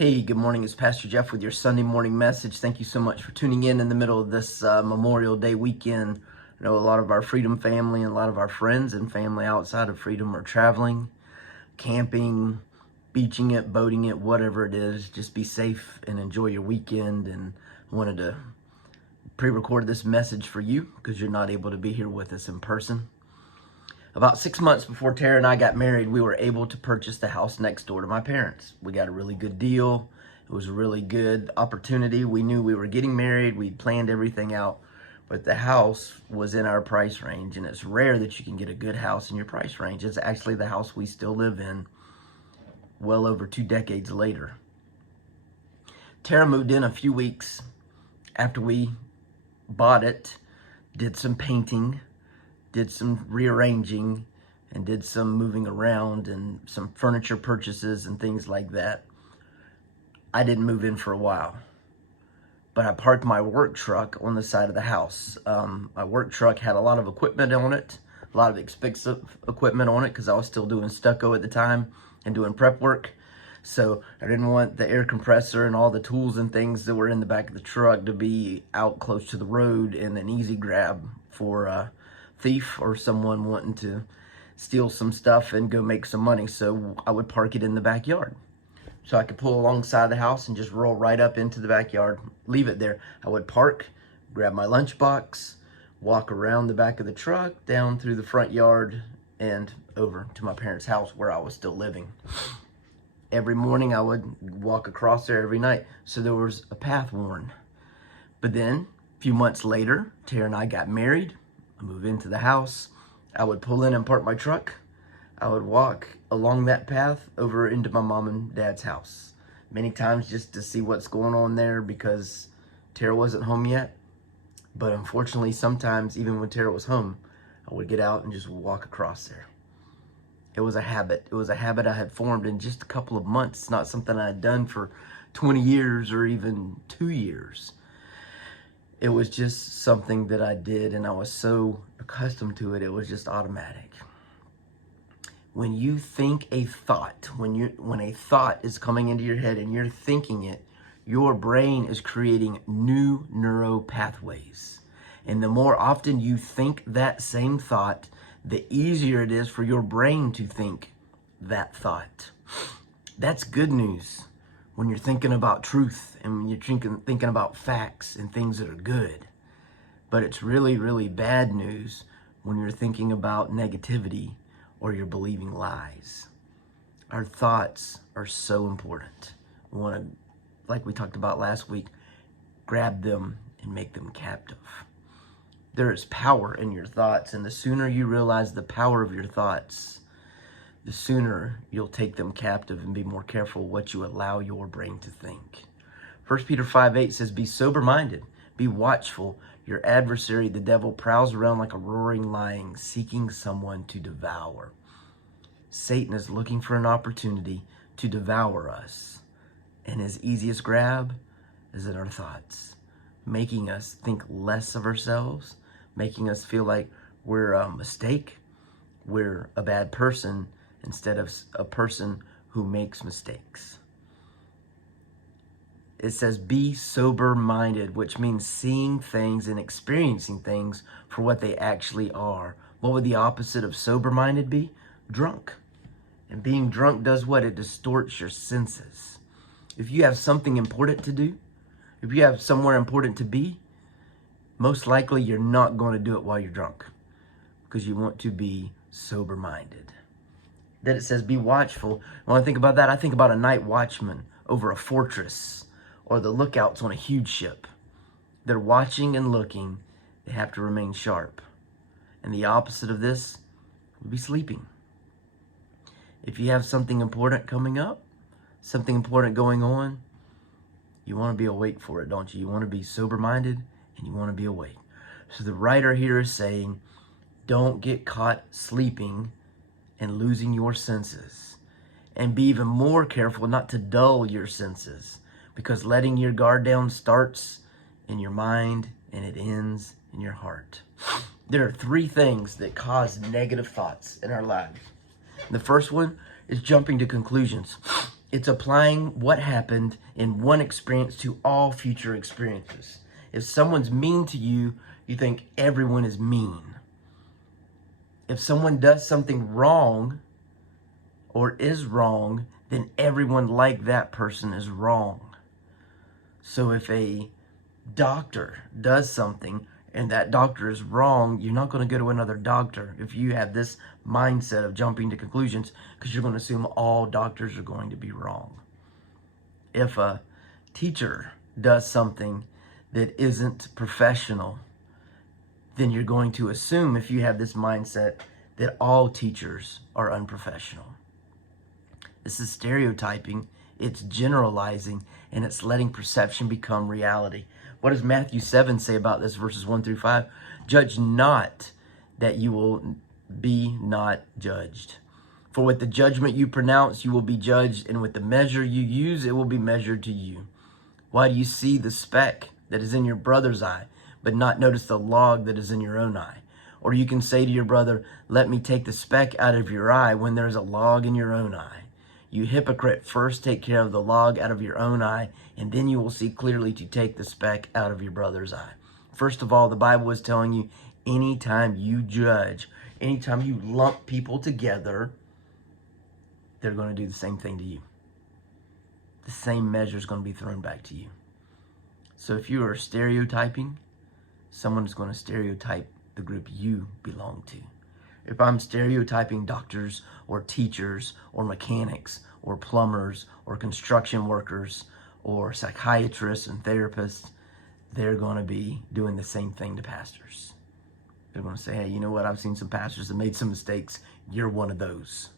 Hey, good morning. It's Pastor Jeff with your Sunday morning message. Thank you so much for tuning in the middle of this Memorial Day weekend. I know a lot of our Freedom family and a lot of our friends and family outside of Freedom are traveling, camping, beaching it, boating it, whatever it is. Just be safe and enjoy your weekend. And I wanted to pre-record this message for you because you're not able to be here with us in person. About 6 months before Tara and I got married, we were able to purchase the house next door to my parents. We got a really good deal. It was a really good opportunity. We knew we were getting married. We'd planned everything out, but the house was in our price range, and it's rare that you can get a good house in your price range. It's actually the house we still live in well over 2 decades later. Tara moved in a few weeks after we bought it, did some painting, did some rearranging, and did some moving around and some furniture purchases and things like that. I didn't move in for a while, but I parked my work truck on the side of the house. My work truck had a lot of equipment on it, a lot of expensive equipment on it because I was still doing stucco at the time and doing prep work. So I didn't want the air compressor and all the tools and things that were in the back of the truck to be out close to the road and an easy grab for a thief or someone wanting to steal some stuff and go make some money. So I would park it in the backyard so I could pull alongside the house and just roll right up into the backyard, leave it there. I would park, grab my lunchbox, walk around the back of the truck, down through the front yard, and over to my parents' house where I was still living. Every morning I would walk across there every night, so there was a path worn. But then, a few months later, Tara and I got married. I moved into the house. I would pull in and park my truck. I would walk along that path over into my mom and dad's house. Many times just to see what's going on there because Tara wasn't home yet. But unfortunately, sometimes even when Tara was home, I would get out and just walk across there. It was a habit. It was a habit I had formed in just a couple of months. It's not something I had done for 20 years or even 2 years. It was just something that I did, and I was so accustomed to it, it was just automatic. When you think a thought, when a thought is coming into your head and you're thinking it, your brain is creating new neural pathways. And the more often you think that same thought, the easier it is for your brain to think that thought. That's good news when you're thinking about truth and when you're thinking about facts and things that are good. But it's really, really bad news when you're thinking about negativity or you're believing lies. Our thoughts are so important. We want to, like we talked about last week, grab them and make them captive. There is power in your thoughts, and the sooner you realize the power of your thoughts, the sooner you'll take them captive and be more careful what you allow your brain to think. 1 Peter 5:8 says, "Be sober-minded, be watchful. Your adversary, the devil, prowls around like a roaring lion, seeking someone to devour." Satan is looking for an opportunity to devour us, and his easiest grab is in our thoughts, making us think less of ourselves, making us feel like we're a mistake, we're a bad person, instead of a person who makes mistakes. It says be sober-minded, which means seeing things and experiencing things for what they actually are. What would the opposite of sober-minded be? Drunk. And being drunk does what? It distorts your senses. If you have something important to do, if you have somewhere important to be, most likely you're not going to do it while you're drunk because you want to be sober-minded. Then it says be watchful. When I think about that, I think about a night watchman over a fortress or the lookouts on a huge ship. They're watching and looking. They have to remain sharp. And the opposite of this would be sleeping. If you have something important coming up, something important going on, you want to be awake for it, don't you? You want to be sober-minded and you want to be awake. So the writer here is saying, don't get caught sleeping and losing your senses. And be even more careful not to dull your senses, because letting your guard down starts in your mind and it ends in your heart. There are 3 things that cause negative thoughts in our lives. The first one is jumping to conclusions. It's applying what happened in one experience to all future experiences. If someone's mean to you, you think everyone is mean. If someone does something wrong or is wrong, then everyone like that person is wrong. So if a doctor does something and that doctor is wrong, you're not going to go to another doctor if you have this mindset of jumping to conclusions, because you're going to assume all doctors are going to be wrong. If a teacher does something that isn't professional, then you're going to assume, if you have this mindset, that all teachers are unprofessional. This is stereotyping, it's generalizing, and it's letting perception become reality. What does Matthew 7 say about this, verses 1 through 5? Judge not, that you will be not judged. For with the judgment you pronounce, you will be judged, and with the measure you use, it will be measured to you. Why do you see the speck that is in your brother's eye, but not notice the log that is in your own eye? Or you can say to your brother, let me take the speck out of your eye when there is a log in your own eye. You hypocrite, first take care of the log out of your own eye, and then you will see clearly to take the speck out of your brother's eye. First of all, the Bible is telling you, anytime you judge, anytime you lump people together, they're going to do the same thing to you. The same measure is going to be thrown back to you. So if you are stereotyping, someone is going to stereotype the group you belong to. If I'm stereotyping doctors or teachers or mechanics or plumbers or construction workers or psychiatrists and therapists, they're going to be doing the same thing to pastors. They're going to say, hey, you know what? I've seen some pastors that made some mistakes. You're one of those.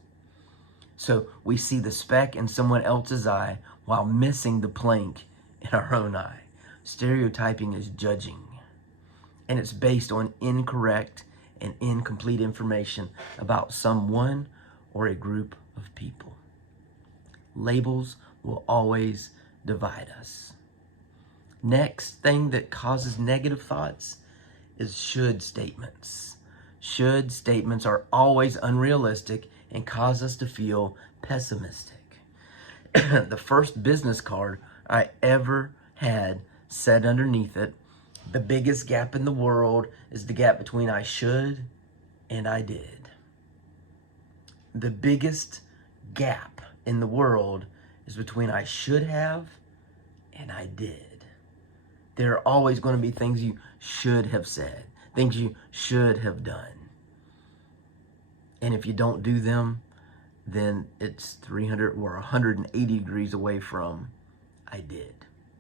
So we see the speck in someone else's eye while missing the plank in our own eye. Stereotyping is judging, and it's based on incorrect and incomplete information about someone or a group of people. Labels will always divide us. Next thing that causes negative thoughts is should statements. Should statements are always unrealistic and cause us to feel pessimistic. The first business card I ever had said underneath it, the biggest gap in the world is the gap between I should and I did. The biggest gap in the world is between I should have and I did. There are always going to be things you should have said, things you should have done. And if you don't do them, then it's 300 or 180 degrees away from I did.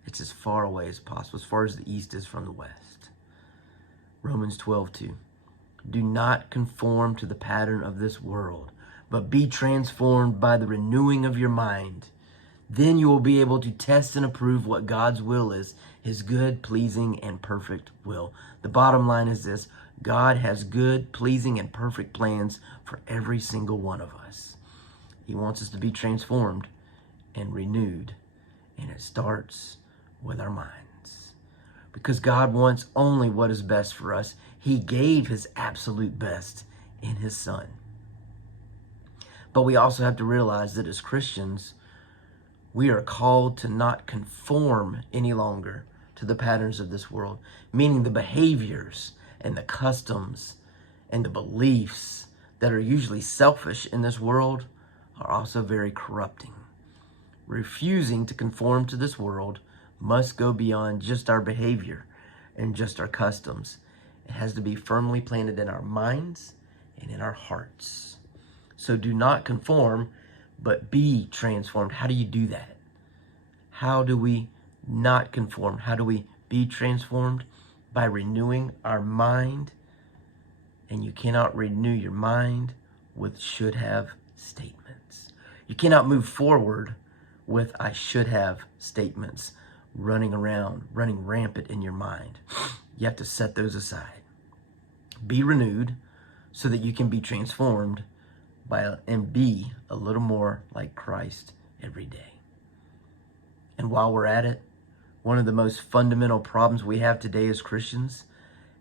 It's as far away as possible, as far as the east is from the west. Romans 12:2. Do not conform to the pattern of this world, but be transformed by the renewing of your mind. Then you will be able to test and approve what God's will is, his good, pleasing, and perfect will. The bottom line is this: God has good, pleasing, and perfect plans for every single one of us. He wants us to be transformed and renewed, and it starts with our minds. Because God wants only what is best for us. He gave his absolute best in his Son. But we also have to realize that as Christians, we are called to not conform any longer to the patterns of this world, meaning the behaviors and the customs and the beliefs that are usually selfish in this world are also very corrupting. Refusing to conform to this world must go beyond just our behavior and just our customs. It has to be firmly planted in our minds and in our hearts. So do not conform, but be transformed. How do you do that? How do we not conform? How do we be transformed? By renewing our mind. And you cannot renew your mind with should have statements. You cannot move forward with I should have statements running around, running rampant in your mind. You have to set those aside. Be renewed so that you can be transformed and be a little more like Christ every day. And while we're at it, one of the most fundamental problems we have today as Christians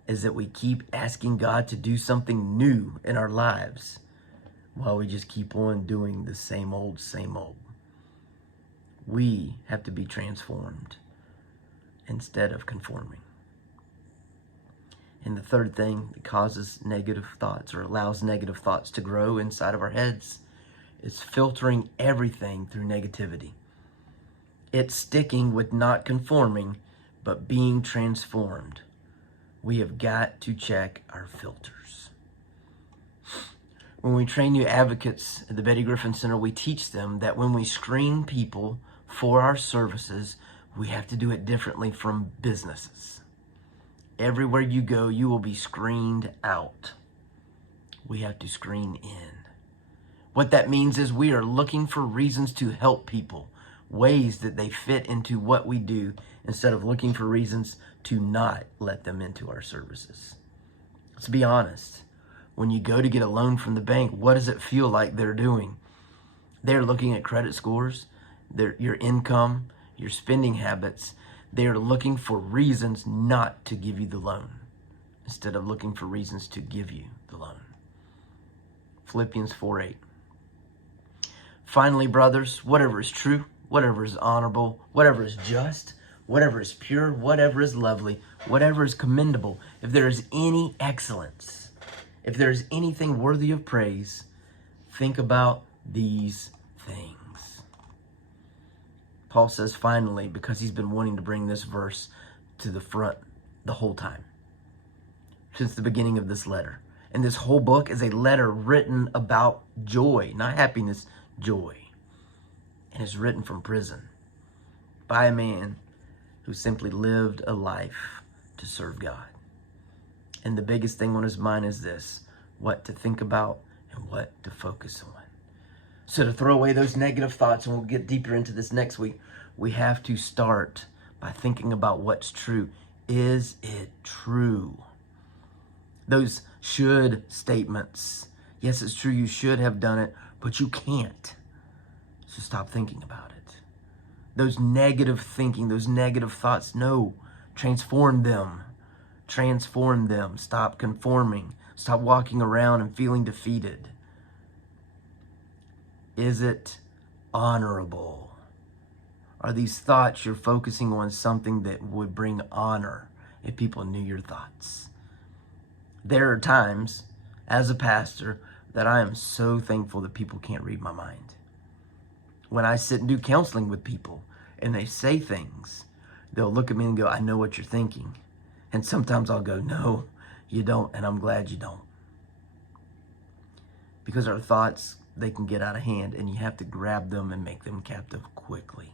is that we keep asking God to do something new in our lives while we just keep on doing the same old, same old. We have to be transformed instead of conforming. And the third thing that causes negative thoughts or allows negative thoughts to grow inside of our heads is filtering everything through negativity. It's sticking with not conforming, but being transformed. We have got to check our filters. When we train new advocates at the Betty Griffin Center, we teach them that when we screen people for our services, we have to do it differently from businesses. Everywhere you go, you will be screened out. We have to screen in. What that means is we are looking for reasons to help people, ways that they fit into what we do, instead of looking for reasons to not let them into our services. Let's be honest. When you go to get a loan from the bank, what does it feel like they're doing? They're looking at credit scores, your income, your spending habits. They're looking for reasons not to give you the loan instead of looking for reasons to give you the loan. Philippians 4:8. Finally, brothers, whatever is true, whatever is honorable, whatever is just, whatever is pure, whatever is lovely, whatever is commendable, if there is any excellence, if there is anything worthy of praise, think about these things. Paul says finally, because he's been wanting to bring this verse to the front the whole time, since the beginning of this letter. And this whole book is a letter written about joy, not happiness, joy. And it's written from prison by a man who simply lived a life to serve God. And the biggest thing on his mind is this: what to think about and what to focus on. So to throw away those negative thoughts, and we'll get deeper into this next week, we have to start by thinking about what's true. Is it true? Those should statements. Yes, it's true, you should have done it, but you can't. So stop thinking about it. Those negative thinking, those negative thoughts, no, transform them. Transform them. Stop conforming. Stop walking around and feeling defeated. Is it honorable? Are these thoughts you're focusing on something that would bring honor if people knew your thoughts? There are times, as a pastor, that I am so thankful that people can't read my mind. When I sit and do counseling with people and they say things, they'll look at me and go, I know what you're thinking. And sometimes I'll go, no, you don't, and I'm glad you don't. Because our thoughts, they can get out of hand, and you have to grab them and make them captive quickly.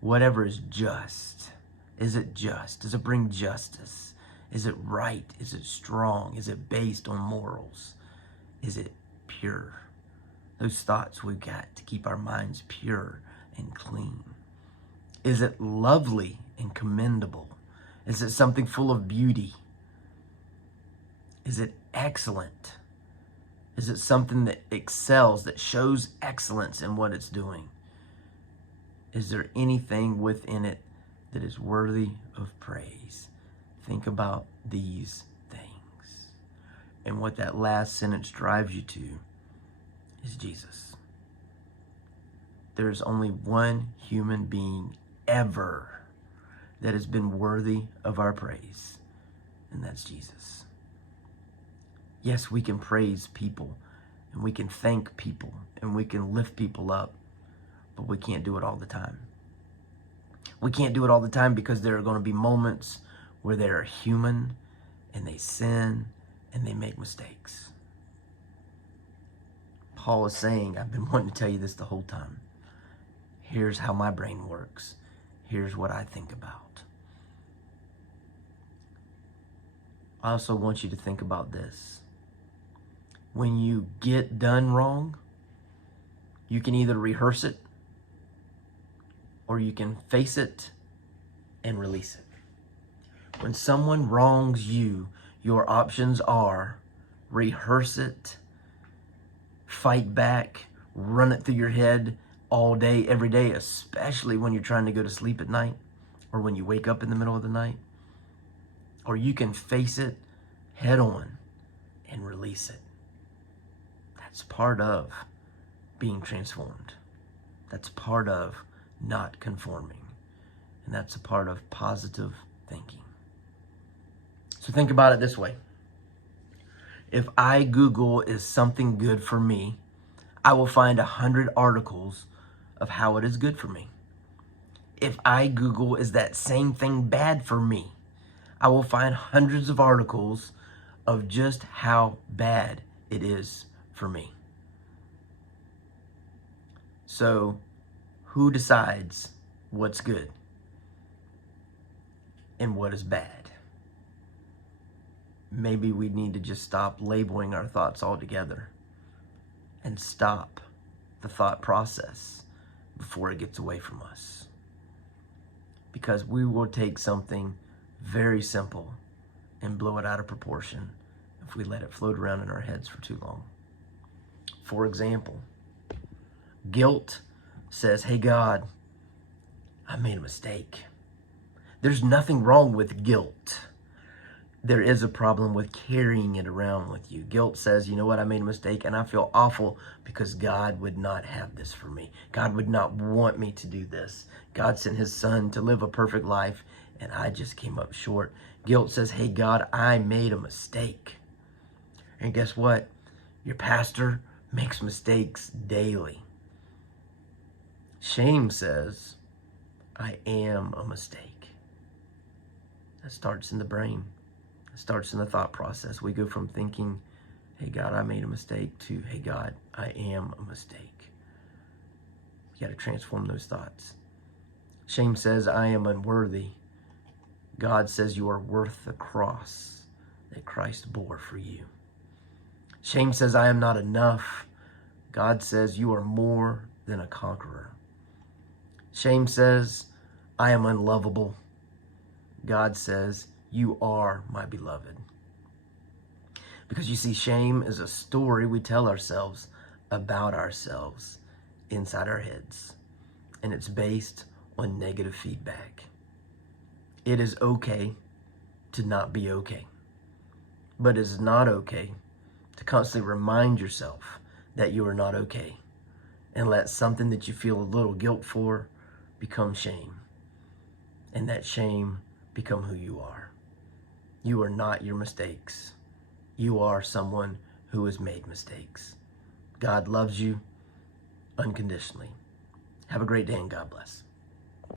Whatever is just. Is it just? Does it bring justice? Is it right? Is it strong? Is it based on morals? Is it pure? Those thoughts we've got to keep our minds pure and clean. Is it lovely and commendable? Is it something full of beauty? Is it excellent? Is it something that excels, that shows excellence in what it's doing? Is there anything within it that is worthy of praise? Think about these things. And what that last sentence drives you to is Jesus. There is only one human being ever that has been worthy of our praise, and that's Jesus. Yes, we can praise people, and we can thank people, and we can lift people up, but we can't do it all the time. We can't do it all the time because there are going to be moments where they are human, and they sin, and they make mistakes. Paul is saying, I've been wanting to tell you this the whole time. Here's how my brain works. Here's what I think about. I also want you to think about this. When you get done wrong, you can either rehearse it or you can face it and release it. When someone wrongs you, your options are rehearse it, fight back, run it through your head all day, every day, especially when you're trying to go to sleep at night or when you wake up in the middle of the night. Or you can face it head on and release it. That's part of being transformed. That's part of not conforming. And that's a part of positive thinking. So think about it this way. If I Google is something good for me, I will find 100 articles of how it is good for me. If I Google is that same thing bad for me, I will find hundreds of articles of just how bad it is for me. So, who decides what's good and what is bad? Maybe we need to just stop labeling our thoughts altogether and stop the thought process before it gets away from us. Because we will take something very simple and blow it out of proportion if we let it float around in our heads for too long. For example, guilt says, hey God, I made a mistake. There's nothing wrong with guilt. There is a problem with carrying it around with you. Guilt says, you know what, I made a mistake and I feel awful because God would not have this for me. God would not want me to do this. God sent his son to live a perfect life and I just came up short. Guilt says, hey God, I made a mistake. And guess what? Your pastor makes mistakes daily. Shame says, I am a mistake. That starts in the brain. It starts in the thought process. We go from thinking, hey God, I made a mistake, to, hey God, I am a mistake. You got to transform those thoughts. Shame says, I am unworthy. God says you are worth the cross that Christ bore for you. Shame says, I am not enough. God says you are more than a conqueror. Shame says, I am unlovable. God says, you are my beloved. Because you see, shame is a story we tell ourselves about ourselves inside our heads. And it's based on negative feedback. It is okay to not be okay. But it is not okay to constantly remind yourself that you are not okay and let something that you feel a little guilt for become shame. And that shame become who you are. You are not your mistakes. You are someone who has made mistakes. God loves you unconditionally. Have a great day and God bless.